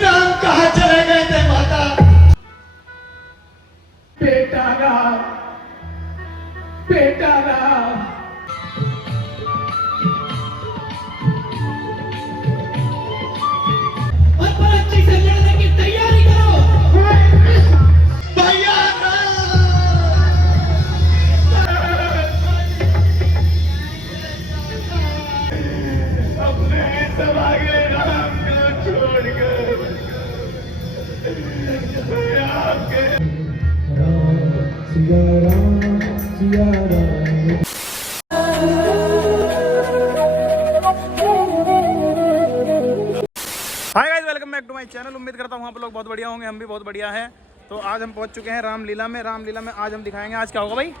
राम कहाँ चले गए थे माता? बेटा राम, बेटा राम। अच्छी से लड़ने की तैयारी करो भैया अपने सभागे राम को छोड़कर आपके Siya Ram, Siya Ram. Hi guys, welcome back to my channel. उम्मीद करता हूँ आप लोग बहुत बढ़िया होंगे, हम भी बहुत बढ़िया हैं। तो आज हम पहुँच चुके हैं रामलीला में। रामलीला में आज हम दिखाएंगे, आज क्या होगा भाई?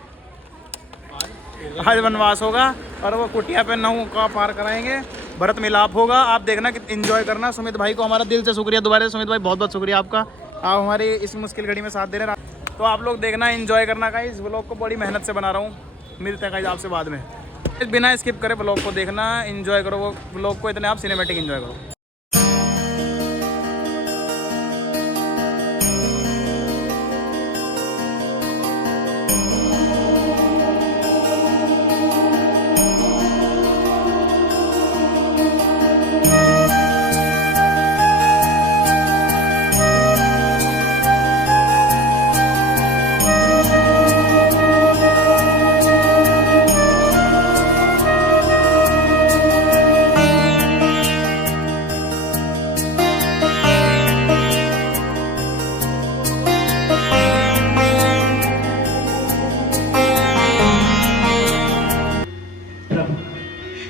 आज वनवास होगा और वो कुटिया पे नौ का पार कराएंगे, भरत मिलाप होगा। आप देखना कि एंजॉय करना। सुमित भाई को हमारा दिल से शुक्रिया दोबारा। सुमित भाई बहुत बहुत शुक्रिया आपका, आप हमारी इस मुश्किल घड़ी में साथ दे रहे हैं। तो आप लोग देखना, एंजॉय करना का। इस ब्लॉग को बड़ी मेहनत से बना रहा हूँ। मिलते हैं गाइस आपसे बाद में। बिना स्किप करे ब्लॉग को देखना, एंजॉय करो वो ब्लॉग को, इतने आप सिनेमैटिक एंजॉय करो।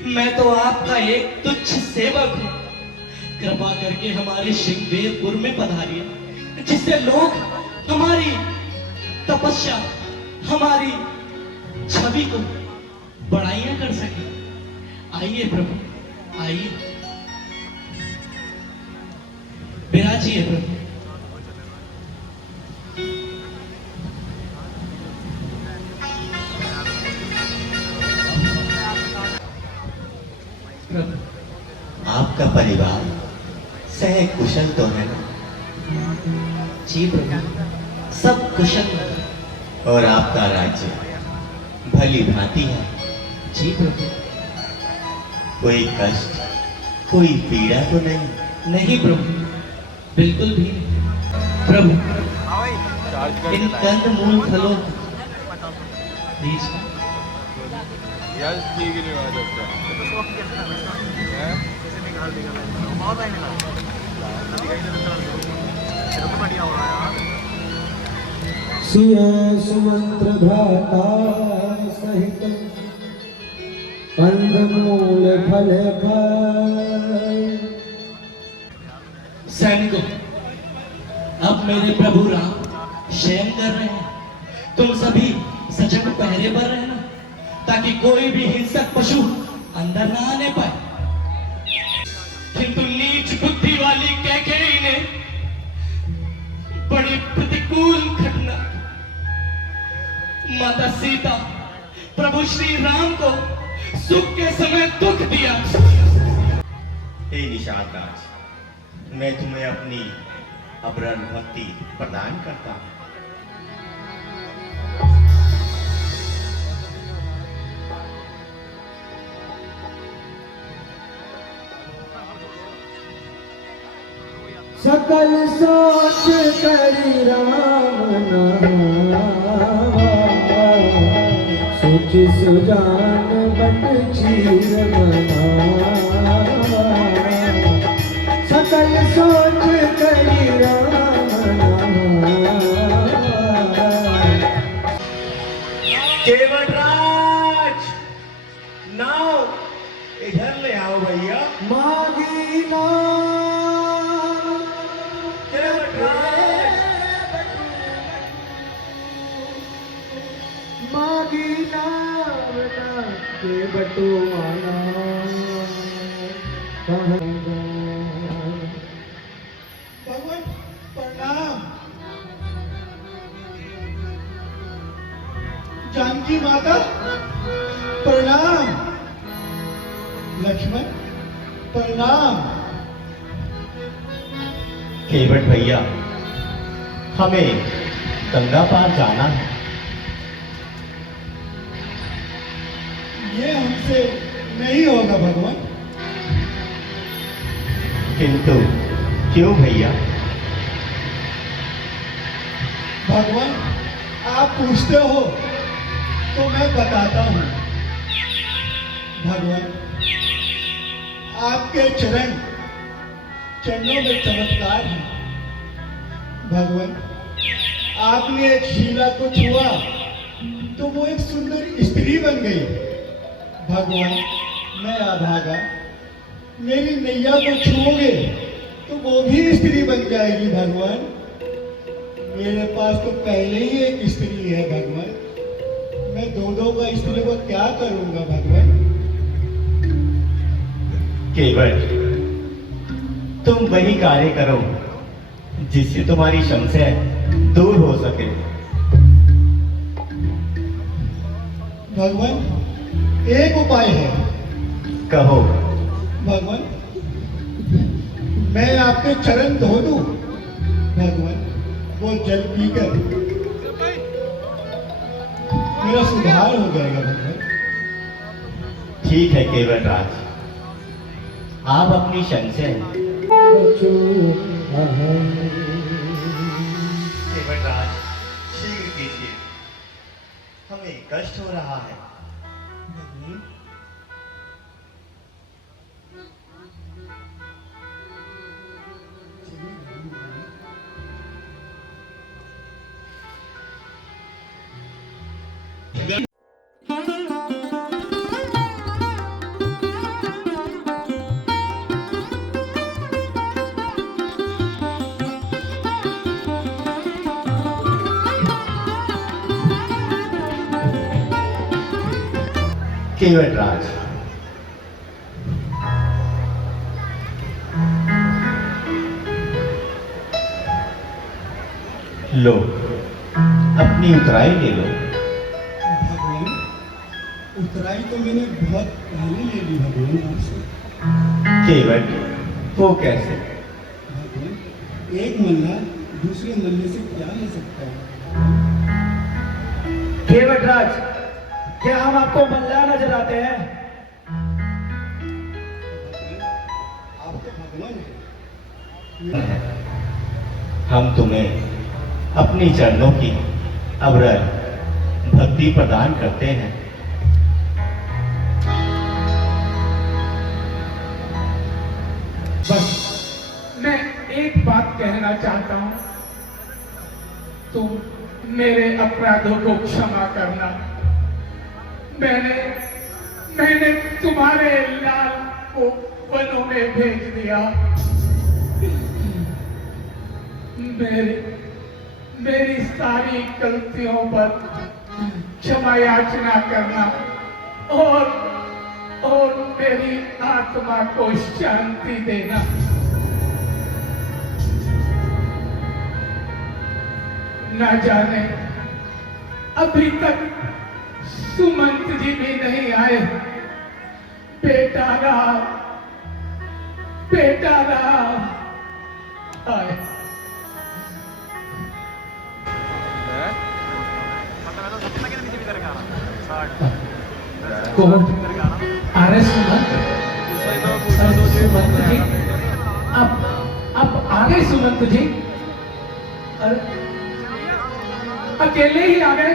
मैं तो आपका एक तुच्छ सेवक हूँ। कृपा करके हमारे श्रृंगेरपुर में पधारिए, जिससे लोग हमारी तपस्या, हमारी छवि को बड़ाइयां कर सके। आइए प्रभु, आइए, विराजिए प्रभु। आपका परिवार सह कुशल तो है ना? जी प्रभु, सब कुशल। और आपका राज्य भली भांति है? जी प्रभु। कोई कष्ट, कोई पीड़ा तो नहीं? नहीं प्रभु, बिल्कुल भी नहीं। प्रभु, इन कंद मूल फलों बीज यार ठीक नहीं हुआ सकता सिया सुमंत्र भ्राता सहित कंदमूल फल खाए। सैनिकों, अब मेरे प्रभु राम शयन कर रहे हैं। तुम सभी सजग पहरे पर रहना, ताकि कोई भी हिंसक पशु अंदर ना आने पाए। किंतु नीच बुद्धि वाली कैकेयी ने बड़ी प्रतिकूल घटना माता सीता, प्रभु श्री राम को सुख के समय दुख दिया। हे निषाद राज, मैं तुम्हें अपनी अब्रन भक्ति प्रदान करता हूँ। सकल सोच करी राम नाम, सोच सुजान बट चीर मना। सकल सोच करी राम नाम। केवटराज, नाव इधर ले आओ भैया। मागी ना मागी नावना के बटुआना कहेगा। भगवान प्रणाम। जानकी माता प्रणाम। लक्ष्मण प्रणाम। केवट भैया, हमें गंगा पार जाना है। ये हमसे नहीं होगा भगवान। किंतु क्यों भैया? भगवान, आप पूछते हो तो मैं बताता हूँ। भगवान, आपके चरणों में चमत्कार है। भगवान, आपने एक शीला को छुआ तो वो एक सुंदर स्त्री बन गई। भगवान, मैं अभागा, मेरी नैया को छुओगे तो वो भी स्त्री बन जाएगी। भगवान, मेरे पास तो पहले ही एक स्त्री है। भगवान, मैं दो का स्त्री को क्या करूंगा? भगवान, केवट, तुम वही कार्य करो जिससे तुम्हारी संशय दूर हो सके। भगवान, एक उपाय है। कहो। भगवान, मैं आपके चरण धो दूं। भगवान, वो जल पीकर मेरा सुधार हो जाएगा। भगवान, ठीक है केवट राज, आप अपनी संशय केवट राज शीघ्र कीजिए, हमें कष्ट हो रहा है। भगवान, केवट राज, लो अपनी उतराई ले लो। भगवान, उतराई तो मैंने बहुत पहले ले ली। भगवान, आपसे। केवट, वो कैसे? भगवान, एक मल्ला दूसरे मल्ले से क्या ले सकता है? केवट राज, क्या हम आपको मल्ला नजर आते हैं? आप तो भगवान हैं। हम तुम्हें अपनी चरणों की अविरल भक्ति प्रदान करते हैं। बस मैं एक बात कहना चाहता हूं, तुम मेरे अपराधों को क्षमा करना। मैंने तुम्हारे लाल को वनों में भेज दिया। मेरी सारी गलतियों पर क्षमा याचना करना और मेरी आत्मा को शांति देना। न जाने अभी तक सुमंत जी भी नहीं आए। बेटा राम आए। कौन आ रहे सुमंत? सुमंत जी, आप आ गए सुमंत जी? अरे अकेले ही आ गए?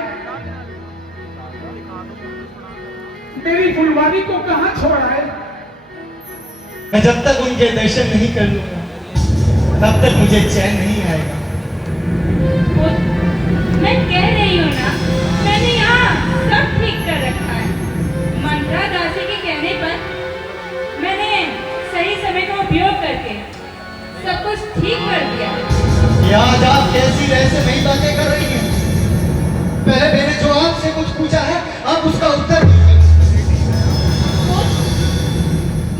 मेरी फुलवारी को कहाँ छोड़ा है? मैं जब तक उनके दर्शन नहीं कर लूंगा तब तक मुझे चैन नहीं आएगा। मैं कह रही हूँ ना, मैंने यहाँ सब ठीक कर रखा है। मंत्रा दासी के कहने पर मैंने सही समय का उपयोग करके सब कुछ ठीक कर दिया। ये आज आप कैसी रहस्यमयी बातें कर रही हैं? पहले मैंने जो आपसे कुछ पूछा है आप उसका उत्तर दीजिए।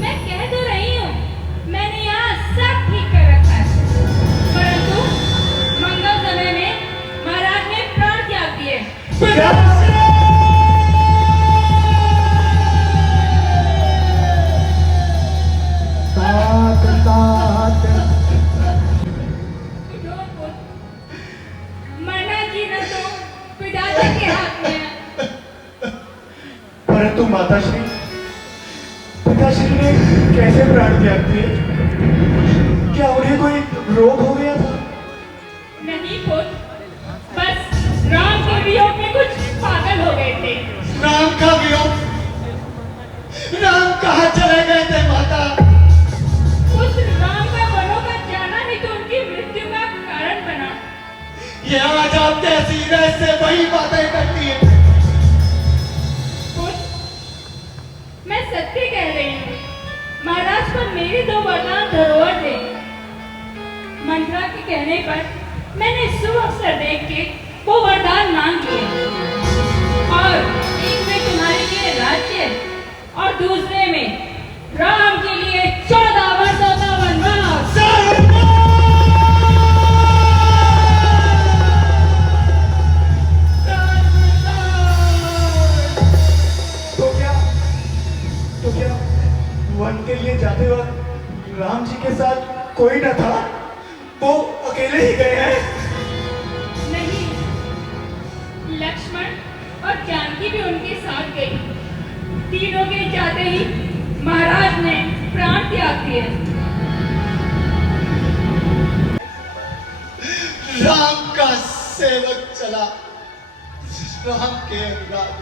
मैं कह तो रही हूँ, मैंने यहाँ सब ठीक कर रखा है, परंतु मंगल समय में महाराज ने प्राण त्याग दिए। माताश्री, पिताश्री ने कैसे प्राण त्याग दिए? क्या उन्हें कोई रोग हो गया था? नहीं पुत्र, बस राम के वियोग में कुछ पागल हो गए थे। राम का वियोग? राम कहाँ चले गए थे माता? पुत्र, राम का वनों का जाना ही तो उनकी मृत्यु का कारण बना। ये आज आप तहसील से वही बातें करती है। पुत्र, मैं सत्य कह रही हूँ। महाराज पर मेरी 2 वरदान धरोहर थे। मंत्रा के कहने पर मैंने शुभ अवसर देख के वो वरदान मांग लिए, और एक में तुम्हारे लिए राज्य और दूसरे में राम के लिए 14 वर्षों का वनवास। तो क्या वन के लिए जाते वक्त राम जी के साथ कोई न था? वो अकेले ही गए हैं? नहीं, लक्ष्मण और जानकी भी उनके साथ गई। तीनों के जाते ही महाराज ने प्राण त्याग दिए। राम का सेवक चला राम के अनुराग।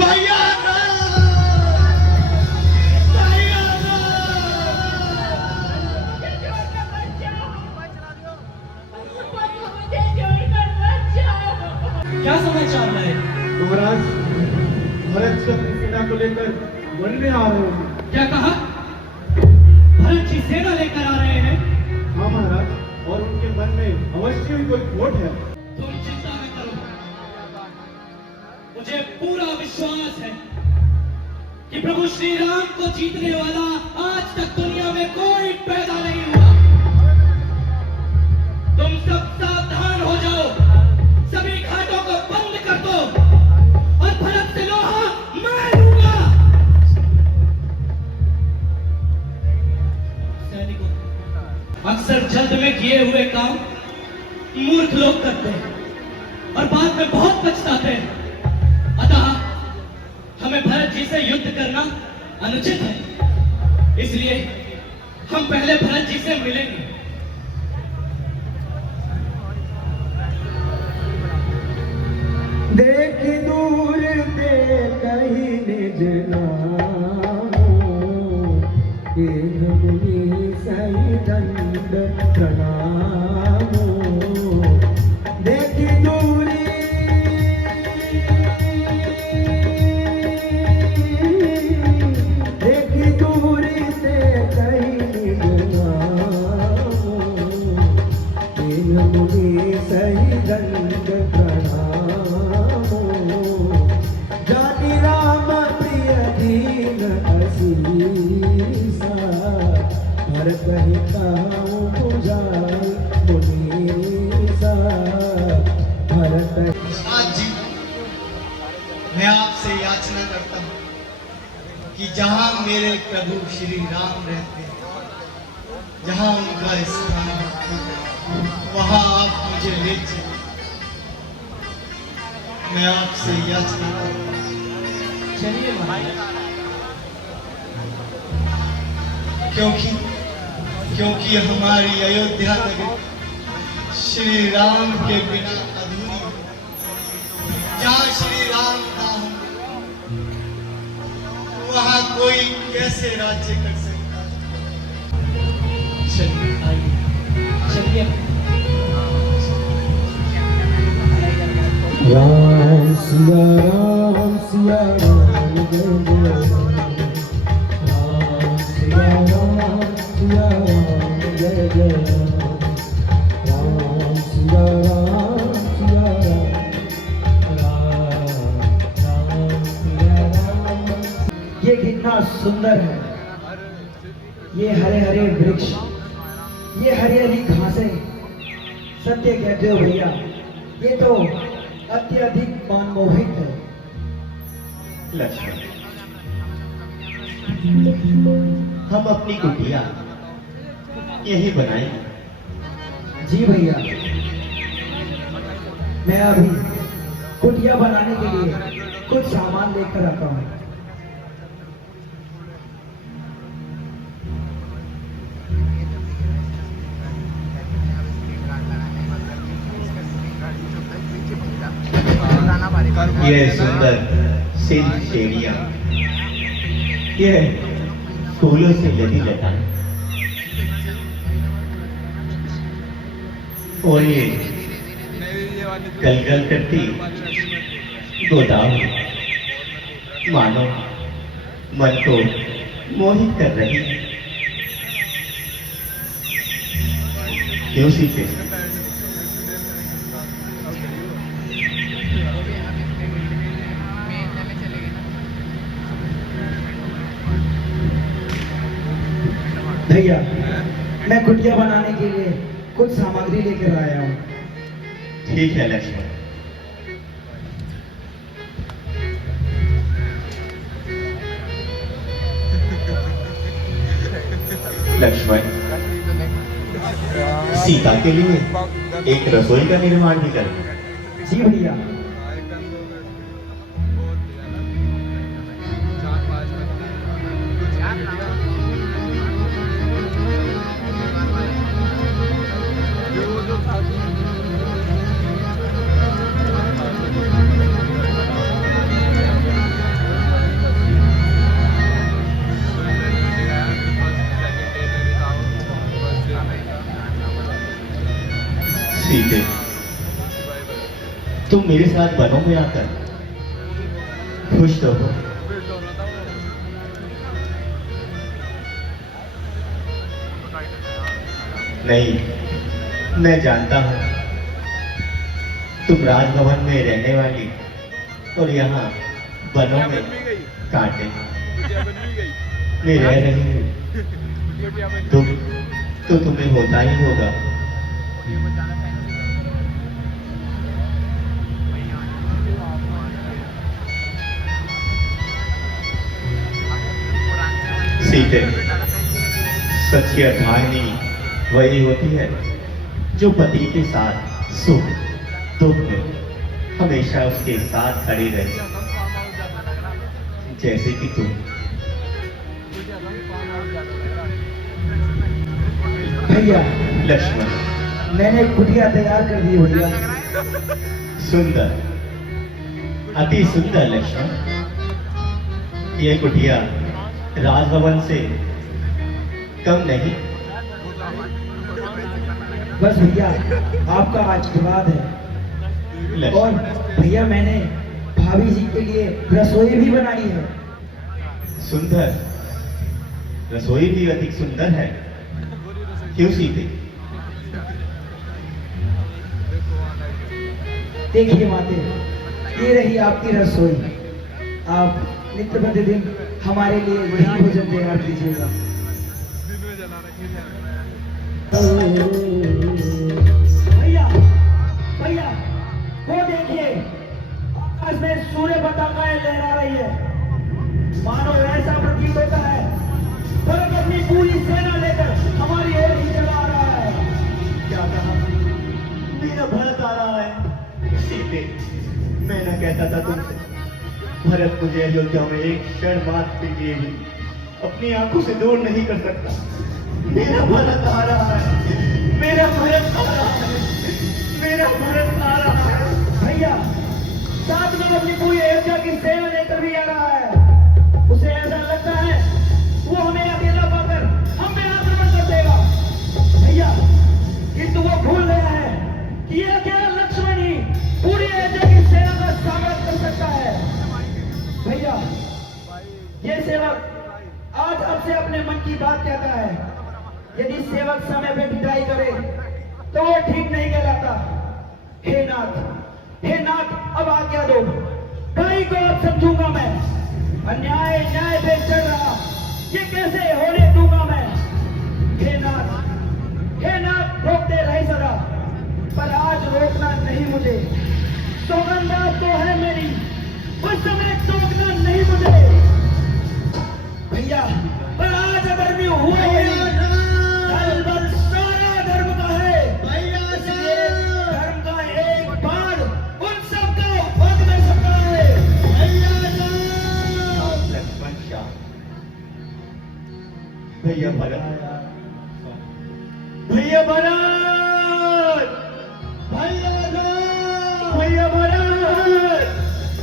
भैया क्या समाचार है? महाराज, भरत जी अपनी सेना को लेकर वन में आ रहे हैं। क्या कहा? भरत जी सेना लेकर आ रहे हैं? हाँ महाराज, और उनके मन में अवश्य ही कोई खोट है। तुम चिंता न करो, मुझे पूरा विश्वास है कि प्रभु श्री राम को जीतने वाला आज तक दुनिया में कोई पैदा नहीं हुआ। तुम सब सावधान हो जाओ, सभी घाटों को बंद कर दो, और भरत से लोहा मैं लूंगा। सैनिकों, अक्सर जल्द में किए हुए काम मूर्ख लोग करते हैं और बाद में बहुत पछताते हैं। अतः हमें भरत जी से युद्ध करना अनुचित है, इसलिए हम पहले भरत जी से मिलेंगे। देख दूर ते कहीं निज नामो, मुनि सही दंड प्रणामो। देख दूरी से कहीं निज नामो, मुनि सही दंड प्रणामो। जाति राम प्रिय दीन असीसा, भरत हिताऊ बुझाई मुनीसा। भरत आज जी, मैं आपसे याचना करता हूँ कि जहाँ मेरे प्रभु श्री राम रहते हैं, जहाँ उनका स्थान है, वहाँ आप मुझे ले चलिए। मैं आपसे याचना करता हूँ। चलिए महाराज। क्योंकि हमारी अयोध्या नगरी श्री राम के बिना अधूरी है। जहाँ श्री राम ना हो, वहाँ कोई कैसे राज्य कर सकता है? चलिए आइए, चलिए। राम सिया राम सिया राम जय जय राम। सिया राम जय जय राम। सिया राम राम सिया राम। ये कितना सुंदर है, ये हरे हरे वृक्ष, ये हरी हरी घासें। सत्य कहते हो भैया, ये तो अत्यधिक मनमोहित है। लक्ष्मण, हम अपनी कुटिया यही बनाएंगे। जी भैया, मैं अभी कुटिया बनाने के लिए कुछ सामान लेकर आता हूँ। यह सुंदर सिल्क शेड़ियाँ, यह फूलों से लदी लताएं और ये गलगल करती गोदावरी मानो मन को मोहित कर रही है। क्यों सीखे? भैया, मैं कुटिया बनाने के लिए कुछ सामग्री लेकर आया हूँ। ठीक है लक्ष्मण। लक्ष्मण, सीता के लिए एक रसोई का निर्माण भी करें। जी भैया। सीते, तुम मेरे साथ वनों में आकर खुश तो हो। नहीं, मैं जानता हूं तुम राजभवन में रहने वाली और यहाँ वनों में कांटे में रह रही हो। दुख तो तुम्हें होता ही होगा। सीते, सच्ची अर्धांगिनी वही होती है जो पति के साथ सुख दुख में हमेशा उसके साथ खड़ी रहे, जैसे कि तुम। भैया, लक्ष्मण, मैंने कुटिया तैयार कर दी भैया। सुंदर, अति सुंदर लक्ष्मण। यह कुटिया राजभवन से कम नहीं। बस भैया, आपका आशीर्वाद है। और भैया, मैंने भाभी जी के लिए रसोई भी बनाई है। सुंदर, रसोई भी अधिक सुंदर है। क्यों सीते? देखिए माते, ये रही आपकी रसोई। आप नित्य प्रतिदिन हमारे लिए वही भोजन तैयार कीजिएगा। भैया, भैया, वो देखिए, आकाश में सूर्य पताकाएं लहरा रही है। मानो ऐसा प्रतीत होता है भरत अपनी पूरी सेना लेकर हमारी ओर ही चला आ रहा है। क्या कहा? मेरा भरत आ रहा है। सीते, मैं न कहता था तुमसे, भरत मुझे अयोध्या में एक क्षण मात्र के लिए भी अपनी आंखों से दूर नहीं कर सकता। मेरा भरत आ रहा है, मेरा भरत आ रहा है, मेरा भरत आ रहा है। भैया, साथ में अपनी पूरी अयोध्या की सेना लेकर भी आ रहा है। उसे ऐसा लगता है वो हमें अकेला पाकर हम पे आक्रमण कर देगा। भैया, किंतु वो भूल गया है कि ये अकेला लक्ष्मण ही पूरी अयोध्या की सेना का स्वागत कर सकता है। भैया, ये सेवक आज आपसे अपने मन की बात कहता है। यदि सेवक समय पे पिटाई करे तो वो ठीक नहीं कहलाता। हे नाथ, हे नाथ, अब आज्ञा दो। भाई को अब समझूंगा मैं। अन्याय न्याय पे चल रहा, ये कैसे होने दूंगा मैं। हे नाथ, हे नाथ, रोकते रहे सदा, पर आज रोकना नहीं मुझे। सौगंधात तो है मेरी, उस समय टोकना नहीं मुझे। भैया, पर आज अगर मैं हुआ धर्म बल सारा धर्म का है। इसलिए धर्म का एक बाण उन सबका वध कर सकता है। भैया भरत, भैया भरत, भैया राम, भैया भरत,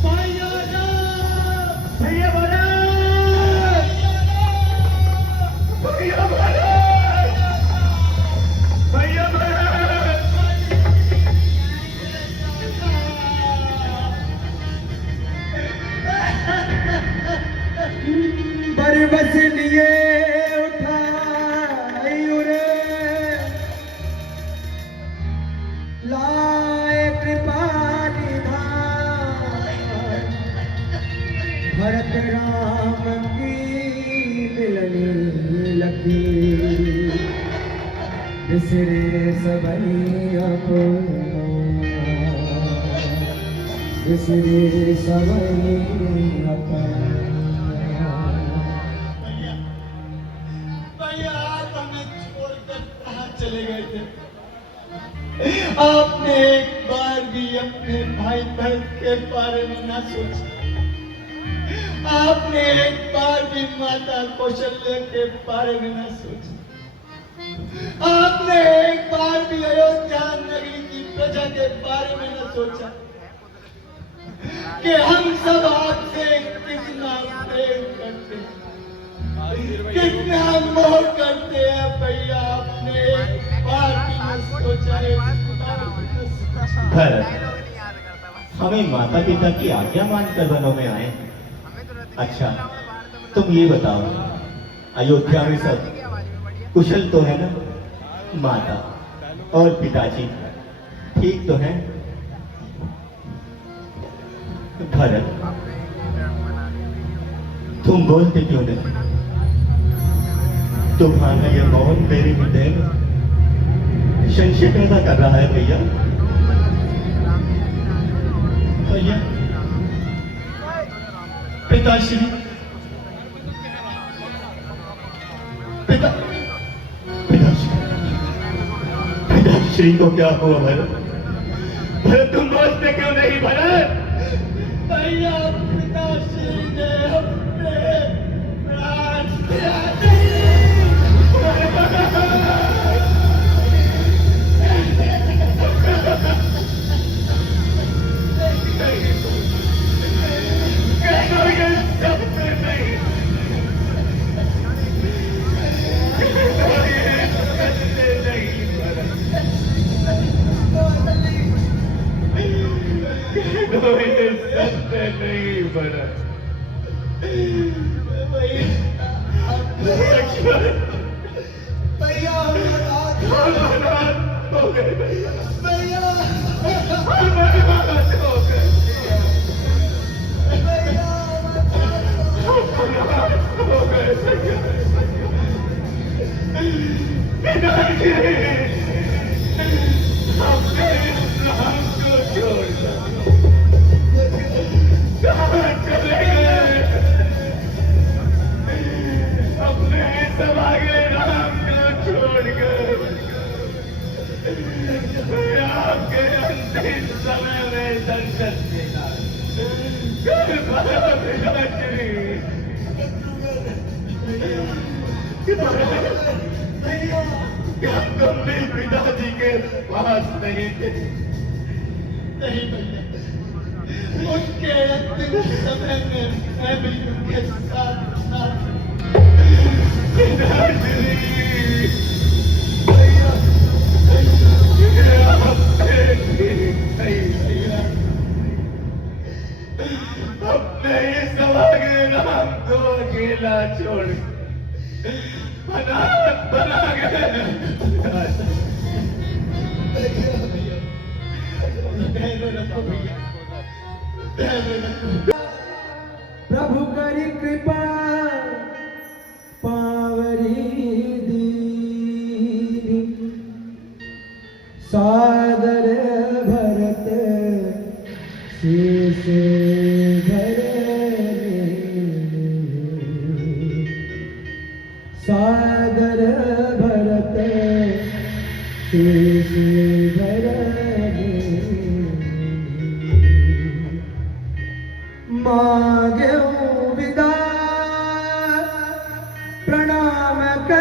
भैया राम, भैया भरत, भैया भरत, भैया भरत। बरबस लिए उठाई उरे लाए कृपा निधान भरत राम की मिलनी लगी बिसरे सबई अपना बिसरे सबई अपना। भैया आप हमें छोड़कर कहाँ चले गए थे? आपने एक बार भी अपने भाई बहन के बारे में ना सोचा। आपने एक बार भी माता कौशल्या के बारे में ना सोचा। आपने एक बार भी अयोध्या नगरी की प्रजा के बारे में ना सोचा कि हम सब आपसे कितना प्रेम करते हैं, कितना मोह करते हैं। भैया आपने एक बार भी न सोचा, एक बार भी न सोचा। भरत, हमें माता पिता की आज्ञा मानकर वनों में आए। अच्छा, तुम ये बताओ, अयोध्या में सब कुशल तो है ना? माता और पिताजी ठीक तो हैं? भरत, तुम बोलते क्यों नहीं? तुम्हारा यह मौन मेरे हृदय में संशय पैदा कर रहा है। भैया भैया, पिताश्री, पिताश्री को क्या हुआ भरत? भरत, तुम बोलते क्यों नहीं भरत? भैया, पिताश्री ने अपने प्राण त्याग दिए। नहीं भरत, भैया हो गए, भैया हो गए, हो गए। हमने इस्लाम को छोड़ कहाँ चले गए? अपने सब आगे राम को छोड़ गए। आपके अंतिम समय में दर्शन देगा। क्या तुम भी पिताजी के पास नहीं थे? नहीं भैया, उनके अंतिम समय में मैं भी उनके साथ साथ पिताजी, भैया, भैया, अपने इस आगे राम को अकेला छोड़ बना गए। प्रभु करी कृपा पावरी दीनी सादर भरत शीश धरने सादर भरत शीश धरने मांगे विदा प्रणाम कर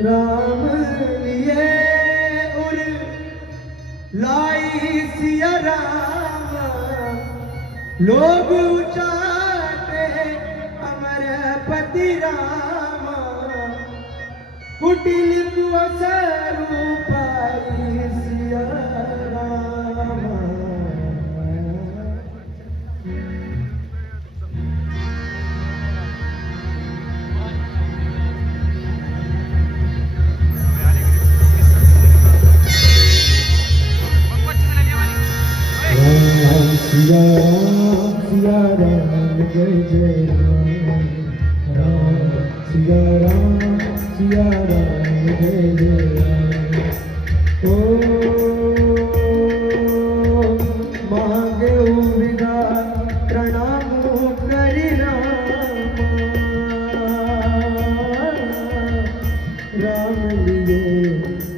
राम लिए उर लाई सिया राम, लोग उचाटे अमर पति राम, कुटिल स्वरूपाई सिया राम। सिया राम जय जय राम, सिया राम जय जय राम। ओ मांगे विदा प्रणाम करि राम लिए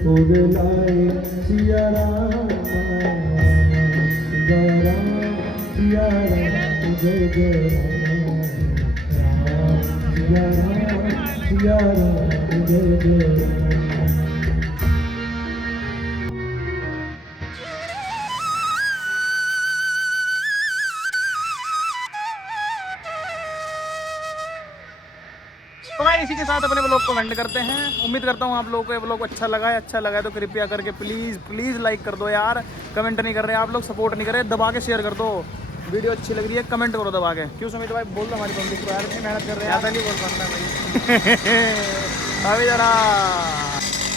उड़ लाए सिया राम, सिया राम जय जय राम, सिया राम जय जय राम। तो भाई इसी के साथ अपने ब्लॉग को एंड करते हैं। उम्मीद करता हूँ आप लोगों को ये ब्लॉग अच्छा लगा है। अच्छा लगा है तो कृपया करके प्लीज़ लाइक कर दो यार। कमेंट नहीं कर रहे आप लोग, सपोर्ट नहीं कर रहे, दबा के शेयर कर दो। वीडियो अच्छी लग रही है कमेंट करो दबा के। क्यों सुमित भाई बोल दो हमारी पब्लिक को यार, इतनी मेहनत कर रहे हैं। ज़्यादा नहीं बोल पाता भाई अभी ज़रा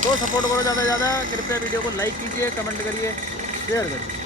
तो सपोर्ट करो ज़्यादा से ज़्यादा। कृपया वीडियो को लाइक कीजिए, कमेंट करिए, शेयर करिए।